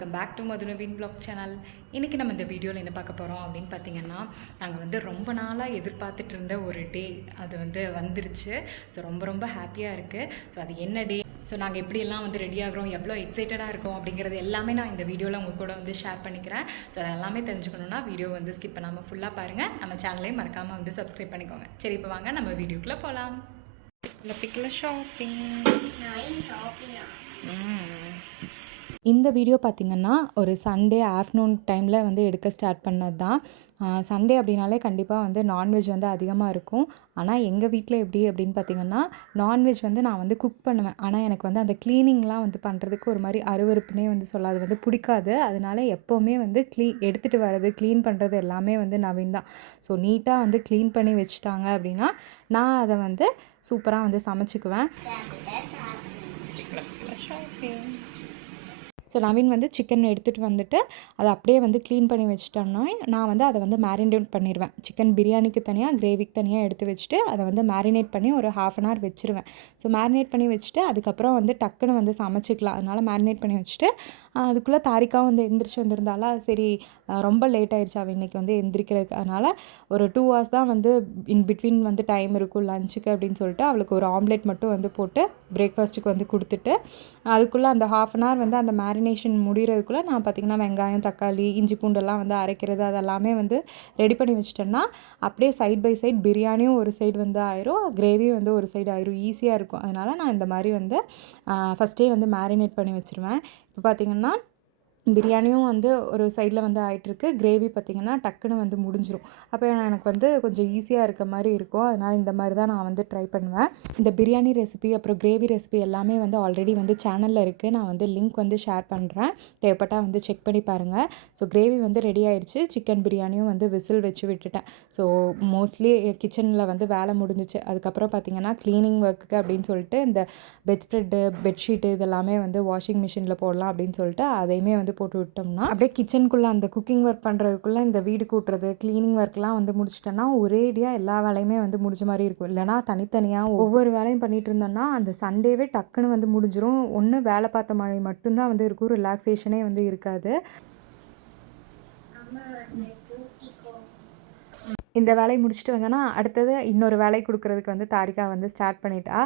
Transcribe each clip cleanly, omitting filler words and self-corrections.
Welcome back to Madhunaveen vlog channel. இன்றைக்கி நம்ம இந்த வீடியோவில் என்ன பார்க்க போகிறோம் அப்படின்னு பார்த்தீங்கன்னா, நாங்கள் வந்து ரொம்ப நாளாக எதிர்பார்த்துட்டு இருந்த ஒரு டே அது வந்து வந்துருச்சு. ஸோ ரொம்ப ஹாப்பியாக இருக்குது. ஸோ அது என்ன டே, ஸோ நாங்கள் எப்படியெல்லாம் வந்து ரெடி ஆகிறோம், எவ்வளோ எக்ஸைட்டடாக இருக்கோம் அப்படிங்கிறது எல்லாமே நான் இந்த வீடியோவில் உங்கள் கூட வந்து ஷேர் பண்ணிக்கிறேன். ஸோ அது எல்லாமே தெரிஞ்சுக்கணுன்னா வீடியோ வந்து ஸ்கிப் பண்ணாமல் ஃபுல்லாக பாருங்கள். நம்ம சேனலையும் மறக்காமல் வந்து சப்ஸ்கிரைப் பண்ணிக்கோங்க. சரி, இப்போ வாங்க நம்ம வீடியோக்குள்ளே போகலாம். பிக்கில் ஷாப்பிங். இந்த வீடியோ பார்த்திங்கன்னா ஒரு சண்டே ஆஃப்டர்நூன் டைமில் வந்து எடுக்க ஸ்டார்ட் பண்ணது தான். சண்டே அப்படின்னாலே கண்டிப்பாக வந்து நான்வெஜ் வந்து அதிகமாக இருக்கும். ஆனால் எங்கள் வீட்டில் எப்படி அப்படின்னு பார்த்திங்கன்னா, நான்வெஜ் வந்து நான் வந்து குக் பண்ணுவேன். ஆனால் எனக்கு வந்து அந்த க்ளீனிங்லாம் வந்து பண்ணுறதுக்கு ஒரு மாதிரி அருவருப்புனே வந்து சொல்ல, அது வந்து பிடிக்காது. அதனால எப்போவுமே வந்து எடுத்துகிட்டு வர்றது, க்ளீன் பண்ணுறது எல்லாமே வந்து நவீன் தான். ஸோ நீட்டாக வந்து க்ளீன் பண்ணி வச்சுட்டாங்க அப்படின்னா நான் அதை வந்து சூப்பராக வந்து சமைச்சிக்குவேன். ஸோ நவீன் வந்து சிக்கன் எடுத்துகிட்டு வந்துட்டு அதை அப்படியே வந்து க்ளீன் பண்ணி வச்சுட்டோன்னா நான் வந்து அதை வந்து மேரினேட் பண்ணிடுவேன். சிக்கன் பிரியாணிக்கு தனியாக, கிரேவிக்கு தனியாக எடுத்து வச்சுட்டு அதை வந்து மேரினேட் பண்ணி ஒரு 1/2 hour வச்சுருவேன். ஸோ மேரினேட் பண்ணி வச்சுட்டு அதுக்கப்புறம் வந்து டக்குன்னு வந்து சமைச்சிக்கலாம். அதனால் மேரினேட் பண்ணி வச்சுட்டு அதுக்குள்ளே தாரிக்காவும் வந்து எந்திரிச்சு வந்திருந்தாலா, சரி ரொம்ப லேட் ஆகிடுச்சு அவள் இன்றைக்கி வந்து எந்திரிக்கிறதுக்கு. அதனால் ஒரு 2 hours தான் வந்து இன் பிட்வீன் வந்து டைம் இருக்கும் லஞ்சுக்கு அப்படின்னு சொல்லிட்டு அவளுக்கு ஒரு ஆம்லேட் மட்டும் வந்து போட்டு பிரேக்ஃபாஸ்ட்டுக்கு வந்து கொடுத்துட்டு, அதுக்குள்ளே அந்த 1/2 hour வந்து அந்த மேரினேஷன் முடிகிறதுக்குள்ளே நான் பார்த்திங்கன்னா வெங்காயம், தக்காளி, இஞ்சி பூண்டெல்லாம் வந்து அரைக்கிறது அதெல்லாமே வந்து ரெடி பண்ணி வச்சிட்டேன்னா அப்படியே சைட் பை சைட் பிரியாணியும் ஒரு சைடு வந்து ஆயிரும், கிரேவியும் வந்து ஒரு சைடு ஆயிரும். ஈஸியாக இருக்கும். அதனால் நான் இந்த மாதிரி வந்து ஃபஸ்ட்டே வந்து மேரினேட் பண்ணி வச்சுருவேன். இப்போ பார்த்திங்கன்னா பிரியாணியும் வந்து ஒரு சைடில் வந்து ஆகிட்டுருக்கு, கிரேவி பார்த்திங்கன்னா டக்குன்னு வந்து முடிஞ்சிடும். அப்போ எனக்கு வந்து கொஞ்சம் ஈஸியாக இருக்க மாதிரி இருக்கும். அதனால் இந்த மாதிரி தான் நான் வந்து ட்ரை பண்ணுவேன். இந்த பிரியாணி ரெசிபி அப்புறம் கிரேவி ரெசிபி எல்லாமே வந்து ஆல்ரெடி வந்து சேனலில் இருக்குது. நான் வந்து லிங்க் வந்து ஷேர் பண்ணுறேன், தேவைப்பட்டால் வந்து செக் பண்ணி பாருங்கள். ஸோ கிரேவி வந்து ரெடி ஆகிடுச்சு. சிக்கன் பிரியாணியும் வந்து விசில் வச்சு விட்டுட்டேன். ஸோ மோஸ்ட்லி கிச்சனில் வந்து வேலை முடிஞ்சிச்சு. அதுக்கப்புறம் பார்த்திங்கன்னா க்ளீனிங் ஒர்க்கு அப்படின்னு சொல்லிட்டு இந்த பெட் ஸ்ப்ரெட்டு, பெட்ஷீட்டு இதெல்லாமே வந்து வாஷிங் மிஷினில் போடலாம் அப்படின்னு சொல்லிட்டு அதையுமே வந்து போட்டு விட்டோம்னா அப்படியே கிச்சனுக்குள்ளே அந்த குக்கிங் ஒர்க் பண்ணுறதுக்குள்ளே இந்த வீடு கூட்டுறது, க்ளீனிங் ஒர்க்லாம் வந்து முடிச்சிட்டோன்னா ஒரேடியாக எல்லா வேலையுமே வந்து முடிஞ்ச மாதிரி இருக்கும். இல்லைனா தனித்தனியாக ஒவ்வொரு வேலையும் பண்ணிகிட்டு இருந்தோம்னா அந்த சண்டேவே டக்குன்னு வந்து முடிஞ்சிடும். ஒன்று வேலை பார்த்த மாதிரி மட்டும்தான் வந்து இருக்கும், ரிலாக்ஸேஷனே வந்து இருக்காது. இந்த வேலையை முடிச்சுட்டு வந்தேன்னா அடுத்தது இன்னொரு வேலை கொடுக்குறதுக்கு வந்து தாரிகா வந்து ஸ்டார்ட் பண்ணிட்டா.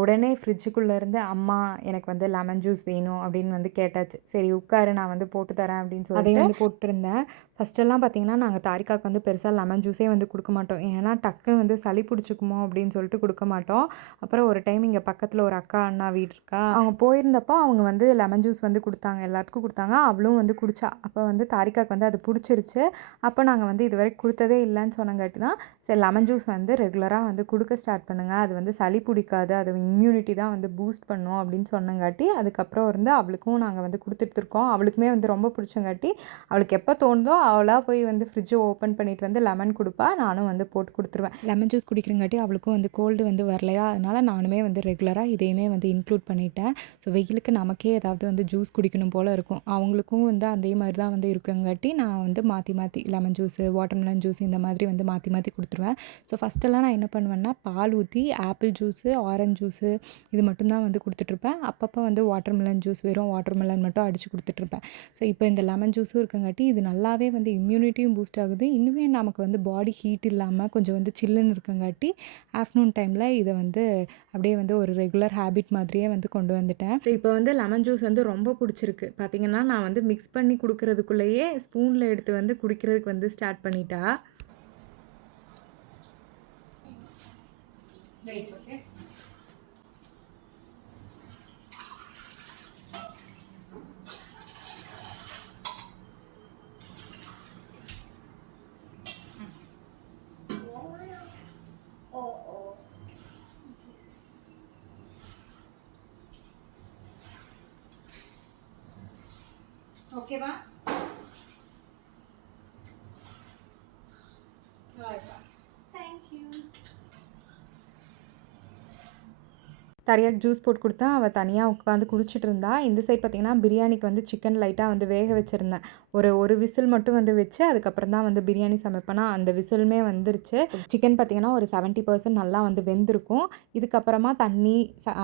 உடனே ஃப்ரிட்ஜுக்குள்ளேருந்து அம்மா எனக்கு வந்து லெமன் ஜூஸ் வேணும் அப்படின்னு வந்து கேட்டாச்சு. சரி உட்காரு, நான் வந்து போட்டு தரேன் அப்படின்னு சொல்லி அதையும் வந்து போட்டுருந்தேன். ஃபஸ்ட்டெல்லாம் பார்த்திங்கன்னா நாங்கள் தாரிகாவுக்கு வந்து பெருசாக லெமன் ஜூஸே வந்து கொடுக்க மாட்டோம். ஏன்னா டக்குன்னு வந்து சளி பிடிச்சிக்குமோ அப்படின்னு சொல்லிட்டு கொடுக்க மாட்டோம். அப்புறம் ஒரு டைம் இங்கே பக்கத்தில் ஒரு அக்கா அண்ணா வீடு இருக்கா, அவங்க போயிருந்தப்போ அவங்க வந்து லெமன் ஜூஸ் வந்து கொடுத்தாங்க, எல்லாத்துக்கும் கொடுத்தாங்க. அவளும் வந்து குடித்தா. அப்போ வந்து தாரிகாவுக்கு வந்து அது பிடிச்சிருச்சு. அப்போ நாங்கள் வந்து இது வரைக்கும் கொடுத்ததே இல்லைன்னு சொன்னங்காட்டி தான் சரி லெமன் ஜூஸ் வந்து ரெகுலராக வந்து கொடுக்க ஸ்டார்ட் பண்ணுங்கள், அது வந்து சளி பிடிக்காது, அது இம்யூனிட்டி தான் வந்து பூஸ்ட் பண்ணும் அப்படின்னு சொன்னங்காட்டி அதுக்கப்புறம் வந்து அவளுக்கும் நாங்கள் வந்து கொடுத்துட்ருக்கோம். அவளுக்குமே வந்து ரொம்ப பிடிச்சங்காட்டி அவளுக்கு எப்போ தோணுதோ அவளாக போய் வந்து ஃப்ரிட்ஜை ஓப்பன் பண்ணிவிட்டு வந்து லெமன் கொடுப்பா. நானும் வந்து போட்டு கொடுத்துருவேன். லெமன் ஜூஸ் குடிக்கிறங்காட்டி அவளுக்கும் வந்து கோல்டு வந்து வரலையா, அதனால் நானுமே வந்து ரெகுலராக இதையுமே வந்து இன்க்ளூட் பண்ணிட்டேன். ஸோ வெயிலுக்கு நமக்கே ஏதாவது வந்து ஜூஸ் குடிக்கணும் போல் இருக்கும், அவங்களுக்கும் வந்து அதே மாதிரி தான் வந்து இருக்குங்காட்டி நான் வந்து மாற்றி லெமன் ஜூஸு, வாட்டர்மெலன் ஜூஸ் இந்த மாதிரி வந்து மாற்றி கொடுத்துருவேன். ஸோ ஃபஸ்ட்டெல்லாம் நான் என்ன பண்ணுவேன்னா பால் ஊற்றி ஆப்பிள் ஜூஸு, ஆரஞ்ச் ஜூஸு இது மட்டும்தான் வந்து கொடுத்துட்ருப்பேன். அப்பப்போ வந்து வாட்டர்மெலன் ஜூஸ், வெறும் வாட்டர்மெலன் மட்டும் அடித்து கொடுத்துட்ருப்பேன். ஸோ இப்போ இந்த லெமன் ஜூஸும் இருக்கங்காட்டி இது நல்லாவே வந்து இம்யூனிட்டியும் பூஸ்ட் ஆகுது. இன்னுமே நமக்கு வந்து பாடி ஹீட் இல்லாமல் கொஞ்சம் வந்து சில்லுன்னு இருக்கங்காட்டி ஆஃப்டர்நூன் டைமில் இதை வந்து அப்படியே வந்து ஒரு ரெகுலர் ஹேபிட் மாதிரியே வந்து கொண்டு வந்துட்டேன். ஸோ இப்போ வந்து லெமன் ஜூஸ் வந்து ரொம்ப பிடிச்சிருக்கு. பார்த்திங்கன்னா நான் வந்து மிக்ஸ் பண்ணி கொடுக்குறதுக்குள்ளேயே ஸ்பூனில் எடுத்து வந்து குடிக்கிறதுக்கு வந்து ஸ்டார்ட் பண்ணிட்டா. Okay. Okay, ma? Thank you. தரியாக்கு ஜூஸ் போட்டு கொடுத்தா அவள் தனியாக உட்காந்து குடிச்சிட்டு இருந்தா. இந்த சைட் பார்த்திங்கன்னா பிரியாணிக்கு வந்து சிக்கன் லைட்டாக வந்து வேக வச்சுருந்தேன். ஒரு விசில் மட்டும் வந்து வச்சு அதுக்கப்புறம் தான் வந்து பிரியாணி சமைப்பேனா, அந்த விசிலுமே வந்துருச்சு. சிக்கன் பார்த்திங்கன்னா ஒரு 70% நல்லா வந்து வெந்திருக்கும். இதுக்கப்புறமா தண்ணி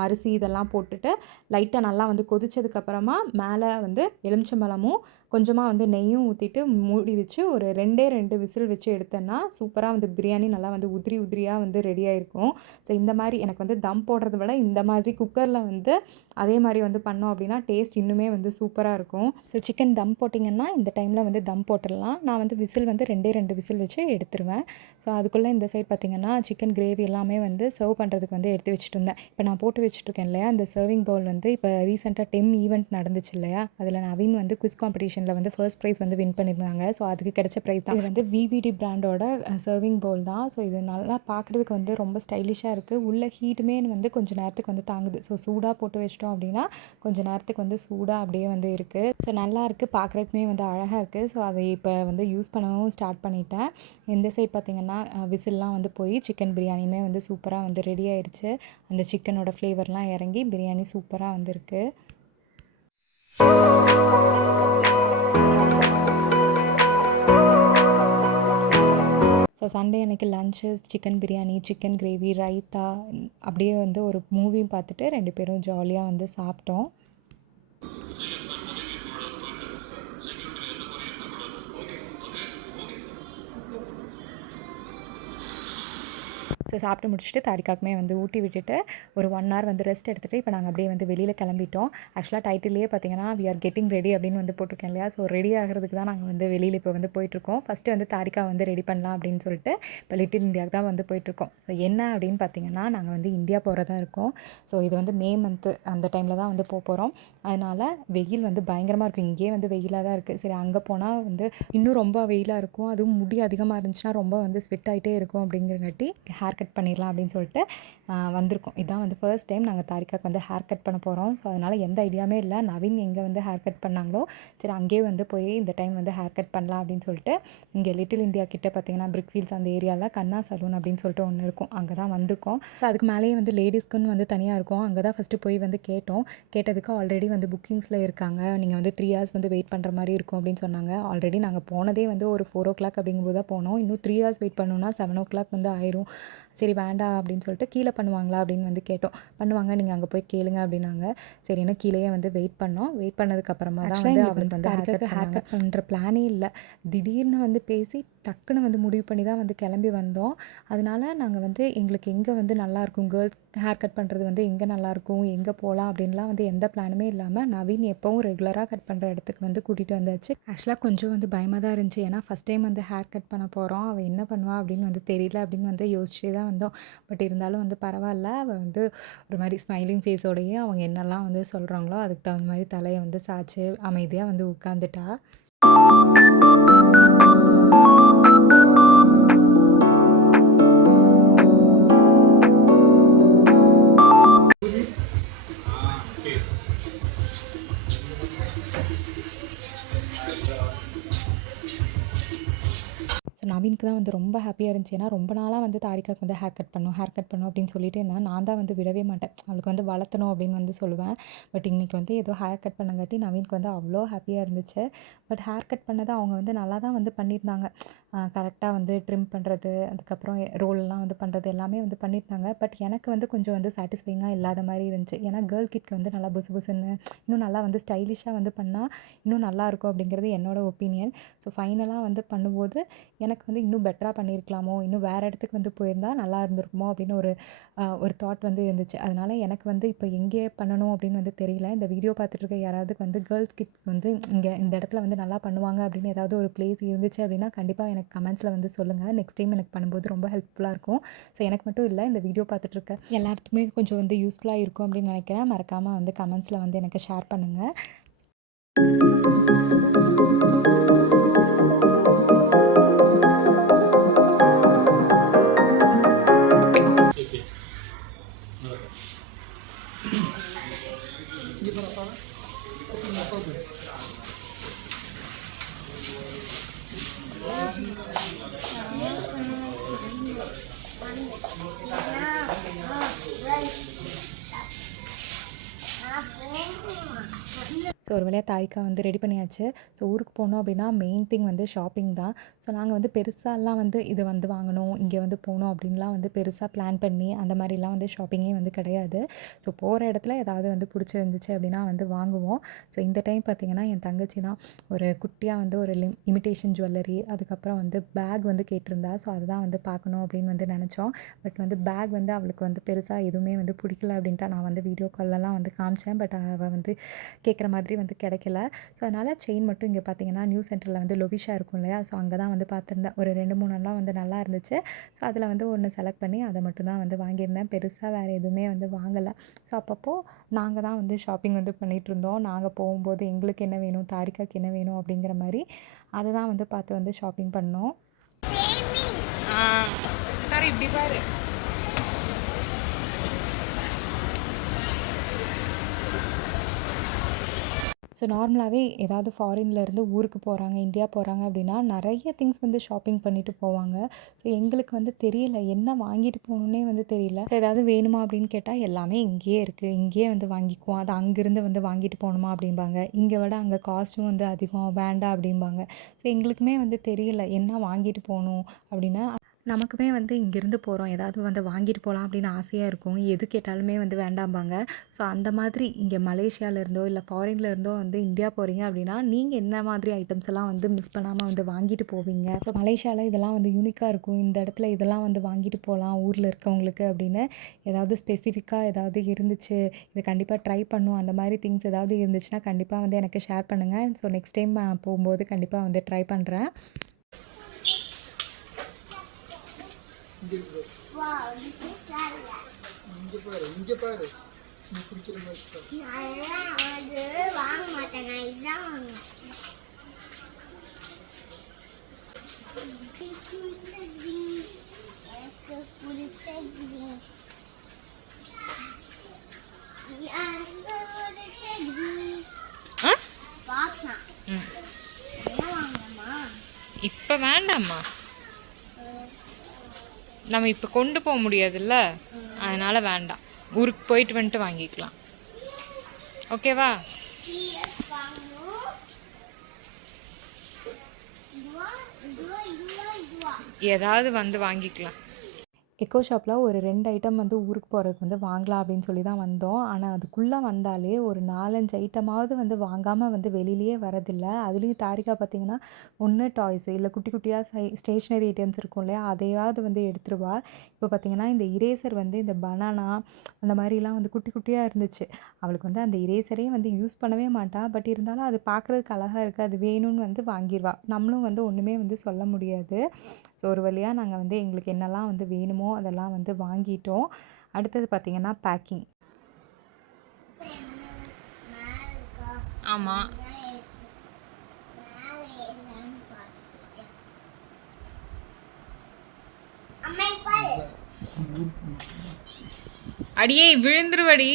அரிசி இதெல்லாம் போட்டுட்டு லைட்டாக நல்லா வந்து கொதிச்சதுக்கப்புறமா மேலே வந்து எலுமிச்சம்பழமும் கொஞ்சமாக வந்து நெய்யும் ஊற்றிட்டு மூடி வச்சு ஒரு 2 விசில் வச்சு எடுத்தேன்னா சூப்பராக வந்து பிரியாணி நல்லா வந்து உதிரியாக வந்து ரெடியாக இருக்கும். ஸோ இந்த மாதிரி எனக்கு வந்து தம் போடுறத விட இந்த மாதிரி குக்கரில் வந்து அதே மாதிரி வந்து பண்ணோம் அப்படின்னா டேஸ்ட் இன்னுமே வந்து சூப்பராக இருக்கும். ஸோ சிக்கன் தம் போட்டிங்கன்னா இந்த டைமில் வந்து தம் போட்டுடலாம். நான் வந்து விசில் வந்து 2 விசில் வச்சு எடுத்துருவேன். ஸோ அதுக்குள்ளே இந்த சைட் பார்த்திங்கன்னா சிக்கன் கிரேவி எல்லாமே வந்து சர்வ் பண்ணுறதுக்கு வந்து எடுத்து வச்சுட்டு இருந்தேன். இப்போ நான் போட்டு வச்சுட்ருக்கேன் இல்லையா, இந்த சர்விங் பவுல் வந்து இப்போ ரீசெண்டாக டெம் ஈவெண்ட் நடந்துச்சு இல்லையா, அதில் நவீன் வந்து குவிஸ் காம்படிஷனில் வந்து ஃபர்ஸ்ட் ப்ரைஸ் வந்து வின் பண்ணியிருந்தாங்க. ஸோ அதுக்கு கிடைச்ச ப்ரைஸ் தான். இது வந்து விவிடி பிராண்டோட சர்விங் பவுல் தான். ஸோ இது நல்லா பார்க்குறதுக்கு வந்து ரொம்ப ஸ்டைலிஷாக இருக்குது. உள்ள ஹீட்டுமே வந்து கொஞ்சம் நேரத்துக்கு வந்து தாங்குது. ஸோ சூடாக போட்டு வச்சிட்டோம் அப்படின்னா கொஞ்சம் நேரத்துக்கு வந்து சூடாக அப்படியே வந்து இருக்குது. ஸோ நல்லா இருக்குது, பார்க்குறதுக்குமே வந்து அழகாக இருக்குது. ஸோ அதை இப்போ வந்து யூஸ் பண்ணவும் ஸ்டார்ட் பண்ணிட்டேன். இந்த சைட் பார்த்திங்கன்னா விசில்லாம் வந்து போய் சிக்கன் பிரியாணியுமே வந்து சூப்பராக வந்து ரெடி ஆயிடுச்சு. அந்த சிக்கனோட ஃப்ளேவர்லாம் இறங்கி பிரியாணி சூப்பராக வந்திருக்கு. ஸோ சண்டே அன்றைக்கி lunch chicken biryani, chicken gravy, raita அப்படியே வந்து ஒரு மூவியும் பார்த்துட்டு 2 பேரும் ஜாலியாக வந்து சாப்பிட்டோம். ஸோ சாப்பிட்டு முடிச்சுட்டு தாரிகாக்குமே வந்து ஊட்டி விட்டுட்டு ஒரு 1 hour வந்து ரெஸ்ட் எடுத்துகிட்டு இப்போ நாங்கள் அப்படியே வந்து வெளியில் கிளம்பிட்டோம். ஆக்சுவலாக டைட்டிலே பார்த்திங்கன்னா வி ஆர் கெட்டிங் ரெடி அப்படின்னு வந்து போட்டிருக்கேன் இல்லையா. ஸோ ரெடி ஆகிறதுக்கு தான் நாங்கள் வந்து வெளியில் இப்போ வந்து போயிட்டுருக்கோம். ஃபஸ்ட்டு வந்து தாரிகா வந்து ரெடி பண்ணலாம் அப்படின்னு சொல்லிட்டு இப்போ லிட்டில் இந்தியாவுக்கு தான் வந்து போயிட்டுருக்கோம். ஸோ என்ன அப்படின்னு பார்த்திங்கன்னா நாங்கள் வந்து இந்தியா போகிறதா இருக்கோம். ஸோ இது வந்து மே மந்த்து அந்த டைமில் தான் வந்து போகிறோம். அதனால் வெயில் வந்து பயங்கரமாக இருக்கும். இங்கேயே வந்து வெயிலாக தான் இருக்குது. சரி அங்கே போனால் வந்து இன்னும் ரொம்ப வெயிலாக இருக்கும். அதுவும் முடி அதிகமாக இருந்துச்சுன்னா ரொம்ப வந்து ஸ்வெட் ஆகிட்டே இருக்கும். அப்படிங்கிறங்காட்டி ஹேர் கட் பண்ணிடலாம் அப்படின்னு சொல்லிட்டு வந்திருக்கோம். இதுதான் வந்து ஃபர்ஸ்ட் டைம் நாங்கள் தாரிகாக்கு வந்து ஹேர் கட் பண்ண போகிறோம். ஸோ அதனால் எந்த ஐடியாவுமே இல்லை. நவீன் எங்கே வந்து ஹேர் கட் பண்ணாங்களோ சரி அங்கேயே வந்து போய் இந்த டைம் வந்து ஹேர் கட் பண்ணலாம் அப்படின்னு சொல்லிட்டு இங்கே லிட்டில் இந்தியா கிட்டே பார்த்திங்கன்னா பிரிக் ஃபீல்ட்ஸ் அந்த ஏரியாவில் கண்ணா சலூன் அப்படின்னு சொல்லிட்டு ஒன்று இருக்கும். அங்கே தான் வந்திருக்கோம். ஸோ அதுக்கு மேலேயே வந்து லேடிஸ்க்குன்னு வந்து தனியாக இருக்கும். அங்கே தான் ஃபஸ்ட்டு போய் வந்து கேட்டதுக்கு ஆல்ரெடி வந்து புக்கிங்ஸில் இருக்காங்க. நீங்கள் வந்து 3 hours வந்து வெயிட் பண்ணுற மாதிரி இருக்கும் அப்படின்னு சொன்னாங்க. ஆல்ரெடி நாங்கள் போனதே வந்து ஒரு 4 o'clock அப்படிங்கும்போது தான் போனோம். இன்னும் 3 hours வெயிட் பண்ணணும்னா 7 o'clock வந்து ஆயிரும். சரி வேண்டாம் அப்படின்னு சொல்லிட்டு கீழே பண்ணுவாங்களா அப்படின்னு வந்து கேட்டோம். பண்ணுவாங்க, நீங்கள் அங்கே போய் கேளுங்க அப்படின்னாங்க. சரின்னு கீழேயே வந்து வெயிட் பண்ணோம். வெயிட் பண்ணதுக்கப்புறமா தான் வந்து அவருக்கு வந்து ஹேர் கட் பண்ணுற பிளானே இல்லை. திடீர்னு வந்து பேசி டக்குன்னு வந்து முடிவு பண்ணி தான் வந்து கிளம்பி வந்தோம். அதனால நாங்கள் வந்து எங்களுக்கு எங்கே வந்து நல்லாயிருக்கும், கேர்ள்ஸ் ஹேர் கட் பண்ணுறது வந்து எங்கே நல்லாயிருக்கும், எங்கே போகலாம் அப்படின்லாம் வந்து எந்த பிளானுமே இல்லாமல் நவீன் எப்போவும் ரெகுலராக கட் பண்ணுற இடத்துக்கு வந்து கூட்டிகிட்டு வந்தாச்சு. ஆக்சுவலாக கொஞ்சம் வந்து பயமாக தான் இருந்துச்சு. ஏன்னா ஃபஸ்ட் டைம் வந்து ஹேர் கட் பண்ண போகிறோம். அவள் என்ன பண்ணுவா அப்படின்னு வந்து தெரியல அப்படின்னு வந்து யோசிச்சே தான் வந்தோம். பட் இருந்தாலும் வந்து பரவாயில்ல. அவள் வந்து ஒரு மாதிரி ஸ்மைலிங் ஃபேஸோடையே அவங்க என்னெல்லாம் வந்து சொல்கிறாங்களோ அதுக்கு தகுந்த மாதிரி தலையை வந்து சாய்ச்சி அமைதியாக வந்து உட்காந்துட்டா. நவீனுக்கு தான் வந்து ரொம்ப ஹாப்பியாக இருந்துச்சு. ஏன்னா ரொம்ப நாளாக வந்து தாரிகாக்கு வந்து ஹேர் கட் பண்ணணும் அப்படின்னு சொல்லிட்டு இருந்தேன். நான் தான் வந்து விடவே மாட்டேன். அவளுக்கு வந்து வளர்த்தணும் அப்படின்னு வந்து சொல்லுவேன். பட் இன்றைக்கி வந்து ஏதோ ஹேர் கட் பண்ணங்காட்டி நவீனுக்கு வந்து அவ்வளோ ஹாப்பியாக இருந்துச்சு. பட் ஹேர் கட் பண்ணதை அவங்க வந்து நல்லா தான் வந்து பண்ணியிருந்தாங்க. கரெக்டாக வந்து ட்ரிம் பண்ணுறது, அதுக்கப்புறம் ரோல்லாம் வந்து பண்ணுறது எல்லாமே வந்து பண்ணியிருந்தாங்க. பட் எனக்கு வந்து கொஞ்சம் வந்து சாட்டிஸ்ஃபைங்காக இல்லாத மாதிரி இருந்துச்சு. ஏன்னா கேர்ள் கிட்க்கு வந்து நல்லா புசுன்னு இன்னும் நல்லா வந்து ஸ்டைலிஷாக வந்து பண்ணால் இன்னும் நல்லாயிருக்கும் அப்படிங்கிறது என்னோடய ஒப்பீனியன். ஸோ ஃபைனலாக வந்து பண்ணும்போது எனக்கு வந்து இன்னும் பெட்டராக பண்ணியிருக்கலாமோ, இன்னும் வேறு இடத்துக்கு வந்து போயிருந்தா நல்லா இருந்திருக்குமோ அப்படின்னு ஒரு தாட் வந்து இருந்துச்சு. அதனால் எனக்கு வந்து இப்போ எங்கே பண்ணணும் அப்படின்னு வந்து தெரியல. இந்த வீடியோ பார்த்துட்டு இருக்க யாராவது வந்து கேர்ள்ஸ் கிட் வந்து இங்கே இந்த இடத்துல வந்து நல்லா பண்ணுவாங்க அப்படின்னு ஏதாவது ஒரு பிளேஸ் இருந்துச்சு அப்படின்னா கண்டிப்பாக எனக்கு கமெண்ட்ஸில் வந்து சொல்லுங்கள். நெக்ஸ்ட் டைம் எனக்கு பண்ணும்போது ரொம்ப ஹெல்ப்ஃபுல்லாக இருக்கும். ஸோ எனக்கு மட்டும் இல்லை, இந்த வீடியோ பார்த்துட்டு இருக்க எல்லாத்துக்குமே கொஞ்சம் வந்து யூஸ்ஃபுல்லாக இருக்கும் அப்படின்னு நினைக்கிறேன். மறக்காமல் வந்து கமெண்ட்ஸில் வந்து எனக்கு ஷேர் பண்ணுங்கள். ஸோ ஒரு வழியாக தாரிக்கா வந்து ரெடி பண்ணியாச்சு. ஸோ ஊருக்கு போனோம் அப்படின்னா மெயின் திங் வந்து ஷாப்பிங் தான். ஸோ நாங்கள் வந்து பெருசாலாம் வந்து இது வந்து வாங்கணும், இங்கே வந்து போகணும் அப்படின்லாம் வந்து பெருசாக பிளான் பண்ணி அந்த மாதிரிலாம் வந்து ஷாப்பிங்கே வந்து கிடையாது. ஸோ போகிற இடத்துல ஏதாவது வந்து பிடிச்சிருந்துச்சு அப்படின்னா வந்து வாங்குவோம். ஸோ இந்த டைம் பார்த்திங்கன்னா என் தங்கச்சி தான் ஒரு குட்டியாக வந்து ஒரு இமிட்டேஷன் ஜுவல்லரி, அதுக்கப்புறம் வந்து பேக் வந்து கேட்டிருந்தா. ஸோ அதுதான் வந்து பார்க்கணும் அப்படின்னு வந்து நினச்சோம். பட் வந்து பேக் வந்து அவளுக்கு வந்து பெருசாக எதுவுமே வந்து பிடிக்கல அப்படின்ட்டு நான் வந்து வீடியோ கால்லலாம் வந்து காமிச்சேன். பட் அவள் வந்து கேட்குற மாதிரி வந்து கிடைக்கல. ஸோ அதனால் செயின் மட்டும் இங்கே பார்த்தீங்கன்னா நியூ சென்டரில் வந்து லொவிஷா இருக்கும் இல்லையா, ஸோ அங்கே தான் வந்து பார்த்துருந்தேன். ஒரு 2, 3 வந்து நல்லா இருந்துச்சு. ஸோ அதில் வந்து ஒன்று செலக்ட் பண்ணி அதை மட்டும் தான் வந்து வாங்கியிருந்தேன். பெருசாக வேறு எதுவுமே வந்து வாங்கலை. ஸோ அப்பப்போ நாங்கள் தான் வந்து ஷாப்பிங் வந்து பண்ணிகிட்ருந்தோம். நாங்கள் போகும்போது எங்களுக்கு என்ன வேணும், தாரிக்காக்கு என்ன வேணும் அப்படிங்கிற மாதிரி அதை தான் வந்து பார்த்து வந்து ஷாப்பிங் பண்ணோம். இப்படி பாரு. ஸோ நார்மலாகவே ஏதாவது ஃபாரின்லேருந்து ஊருக்கு போகிறாங்க, இந்தியா போகிறாங்க அப்படின்னா நிறைய திங்ஸ் வந்து ஷாப்பிங் பண்ணிட்டு போவாங்க. ஸோ எங்களுக்கு வந்து தெரியல, என்ன வாங்கிட்டு போகணுன்னே வந்து தெரியல. ஸோ ஏதாவது வேணுமா அப்படின்னு கேட்டால் எல்லாமே இங்கேயே இருக்குது, இங்கேயே வந்து வாங்கிக்குவோம், அது அங்கேருந்து வந்து வாங்கிட்டு போகணுமா அப்படிம்பாங்க. இங்கே விட அங்கே காஸ்ட்டும் வந்து அதிகம், வேண்டாம் அப்படிம்பாங்க. ஸோ எங்களுக்குமே வந்து தெரியல என்ன வாங்கிட்டு போகணும் அப்படின்னு. நமக்குமே வந்து இங்கேருந்து போகிறோம், ஏதாவது வந்து வாங்கிட்டு போகலாம் அப்படின்னு ஆசையாக இருக்கும். எது கேட்டாலுமே வந்து வேண்டாம்பாங்க. ஸோ அந்த மாதிரி இங்கே மலேசியாவிலேருந்தோ இல்லை ஃபாரின்லேருந்தோ வந்து இந்தியா போகிறீங்க அப்படின்னா நீங்கள் என்ன மாதிரி ஐட்டம்ஸ் எல்லாம் வந்து மிஸ் பண்ணாமல் வந்து வாங்கிட்டு போவீங்க? ஸோ மலேசியாவில் இதெல்லாம் வந்து யூனிக்காக இருக்கும், இந்த இடத்துல இதெல்லாம் வந்து வாங்கிட்டு போகலாம் ஊரில் இருக்கவங்களுக்கு அப்படின்னு ஏதாவது ஸ்பெசிஃபிக்காக ஏதாவது இருந்துச்சு, இது கண்டிப்பாக ட்ரை பண்ணும் அந்த மாதிரி திங்ஸ் ஏதாவது இருந்துச்சுன்னா கண்டிப்பாக வந்து எனக்கு ஷேர் பண்ணுங்கள். ஸோ நெக்ஸ்ட் டைம் போகும்போது கண்டிப்பாக வந்து ட்ரை பண்ணுறேன். Wow, this is Lala. இங்க பாரு நீ குடிக்கிற மாதிரி நான் வந்து வாங்க மாட்டேன், நான் இதுதான் வாங்குவேன். எனக்கு பிடிச்ச green. பாக்ஸா என்ன வாங்கணுமா? இப்போ வேண்டாம்மா, நம்ம இப்போ கொண்டு போக முடியாதுல்ல, அதனால் வேண்டாம். ஊருக்கு போயிட்டு வந்துட்டு வாங்கிக்கலாம். ஓகேவா? ஏதாவது வந்து வாங்கிக்கலாம். எக்கோ ஷாப்பில் ஒரு 2 ஐட்டம் வந்து ஊருக்கு போகிறதுக்கு வந்து வாங்கலாம் அப்படின்னு சொல்லி தான் வந்தோம். ஆனால் அதுக்குள்ளே வந்தாலே ஒரு 4, 5 ஐட்டமாவது வந்து வாங்காமல் வந்து வெளியிலேயே வரதில்லை. அதுலேயும் தாரிக்கா பார்த்திங்கன்னா ஒன்று டாய்ஸு இல்லை குட்டி குட்டியாக ஸ்டேஷ்னரி ஐட்டம்ஸ் இருக்கும் இல்லையா, அதையாவது வந்து எடுத்துருவா. இப்போ பார்த்திங்கன்னா இந்த இரேசர் வந்து இந்த பனானா அந்த மாதிரிலாம் வந்து குட்டி குட்டியாக இருந்துச்சு. அவளுக்கு வந்து அந்த இரேசரே வந்து யூஸ் பண்ணவே மாட்டா. பட் இருந்தாலும் அது பார்க்குறதுக்கு அழகாக இருக்குது, அது வேணும்னு வந்து வாங்கிடுவா. நம்மளும் வந்து ஒன்றுமே வந்து சொல்ல முடியாது. ஸோ ஒரு வழியாக நாங்கள் வந்து எங்களுக்கு என்னெல்லாம் வந்து வேணுமோ அதெல்லாம் வந்து வாங்கிட்டோம். அடுத்தது பார்த்திங்கன்னா பேக்கிங். ஆமாம், அடியே விழுந்துருவடி.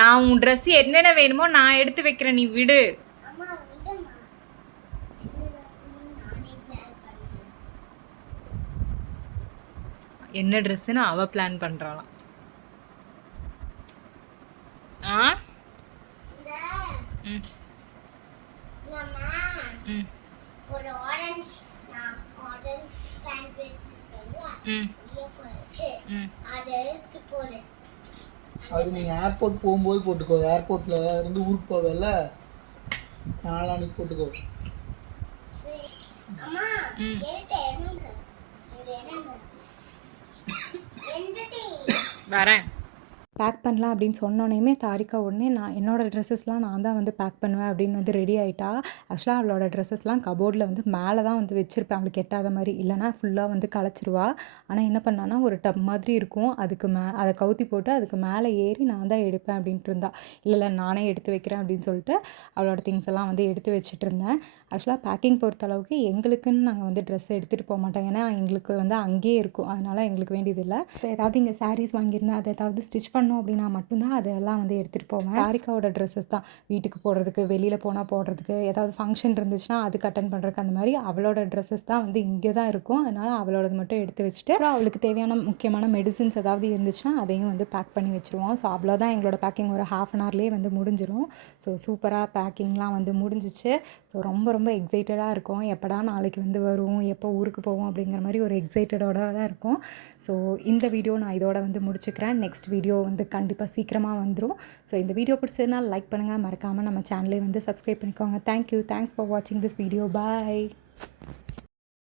நான் உன் ட்ரெஸ் என்னென்ன வேணுமோ நான் எடுத்து வைக்கிறேன், நீ விடு. என்ன ட்ரெஸ்ஸுன்னு அவள் பிளான் பண்ணுறாளாம். ஆ ம் ம் ஒரு ஆரஞ்சு சாண்ட்விச் இருக்குல்ல, அதை எடுத்து போடு. அது நீ ஏர்போர்ட் போகும்போது போட்டுக்கோ, ஏர்போர்ட்ல இருந்து ஊருக்கு போவல நாளானிக்கு போட்டுக்கோ. அம்மா வரேன். பேக் பண்ணலாம் அப்படின்னு சொன்னோன்னே தாரிக்கா உடனே நான் என்னோடய ட்ரெஸ்ஸஸ்லாம் நான் தான் வந்து பேக் பண்ணுவேன் அப்படின்னு வந்து ரெடி ஆகிட்டா. ஆக்சுவலாக அவளோட ட்ரெஸ்ஸஸ்லாம் கபோர்டில் வந்து மேலே தான் வந்து வச்சுருப்பேன், அவளுக்கு எட்டாத மாதிரி, இல்லைனா ஃபுல்லாக வந்து களைச்சிருவா. ஆனால் என்ன பண்ணான்னா ஒரு டப் மாதிரி இருக்கும், அதுக்கு அதை கவுத்தி போட்டு அதுக்கு மேலே ஏறி நான் தான் எடுப்பேன் அப்படின்ட்டு இருந்தா. இல்லை நானே எடுத்து வைக்கிறேன் அப்படின்னு சொல்லிட்டு அவளோட திங்ஸ் எல்லாம் வந்து எடுத்து வச்சுட்டு இருந்தேன். ஆக்சுவலாக பேக்கிங் பொறுத்தளவுக்கு எங்களுக்குன்னு நாங்கள் வந்து ட்ரெஸ் எடுத்துகிட்டு போக மாட்டோம், ஏன்னா எங்களுக்கு வந்து அங்கேயே இருக்கும், அதனால் எங்களுக்கு வேண்டியதில்லை. ஸோ ஏதாவது இங்கே சாரீஸ் வாங்கியிருந்தேன், அதை ஏதாவது ஸ்டிச் பண்ணோம் அப்படின்னா மட்டும்தான் அதெல்லாம் வந்து எடுத்துகிட்டு போவேன். சாரிகாவோட ட்ரெஸ்ஸஸ் தான் வீட்டுக்கு போடுறதுக்கு, வெளியில் போனால் போடுறதுக்கு, ஏதாவது ஃபங்க்ஷன் இருந்துச்சுன்னா அதுக்கு அட்டன் பண்ணுறதுக்கு, அந்த மாதிரி அவளோட ட்ரெஸ்ஸஸ் தான் வந்து இங்கே தான் இருக்கும். அதனால் அவளோடது மட்டும் எடுத்து வச்சுட்டு அப்புறம் அவளுக்கு தேவையான முக்கியமான மெடிசின்ஸ் ஏதாவது இருந்துச்சுன்னா அதையும் வந்து பேக் பண்ணி வச்சுருவோம். ஸோ அவ்வளோதான் எங்களோட பேக்கிங். ஒரு ½ அன் ஹவர்லேயே வந்து முடிஞ்சிடும். ஸோ சூப்பராக பேக்கிங்லாம் வந்து முடிஞ்சிச்சு. ஸோ ரொம்ப ரொம்ப எக்ஸைட்டடாக இருக்கும். எப்படா நாளைக்கு வந்து வரும், எப்போ ஊருக்கு போவோம் அப்படிங்கிற மாதிரி ஒரு எக்ஸைட்டடோட தான் இருக்கும். ஸோ இந்த வீடியோ நான் இதோட வந்து முடிச்சுக்கிறேன். நெக்ஸ்ட் வீடியோ வந்து கண்டிப்பாக சீக்கிரமாக வந்துடும். ஸோ இந்த வீடியோ பிடிச்சதுனா லைக் பண்ணுங்கள், மறக்காமல் நம்ம சேனலை வந்து சப்ஸ்கிரைப் பண்ணிக்கோங்க. தேங்க்யூ, தேங்க்ஸ் ஃபார் வாட்சிங் திஸ் வீடியோ. பாய்.